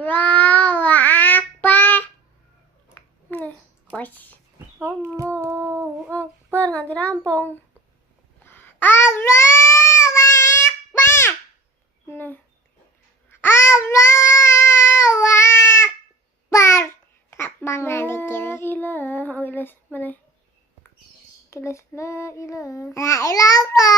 Allahu Akbar. Nih, Wes. Allahu Akbar nganti rampung. Allahu Akbar. Nih, Allahu Akbar. Tak mangan la iki. ilaha ilas mana? Kilas la ilaha. La ilaha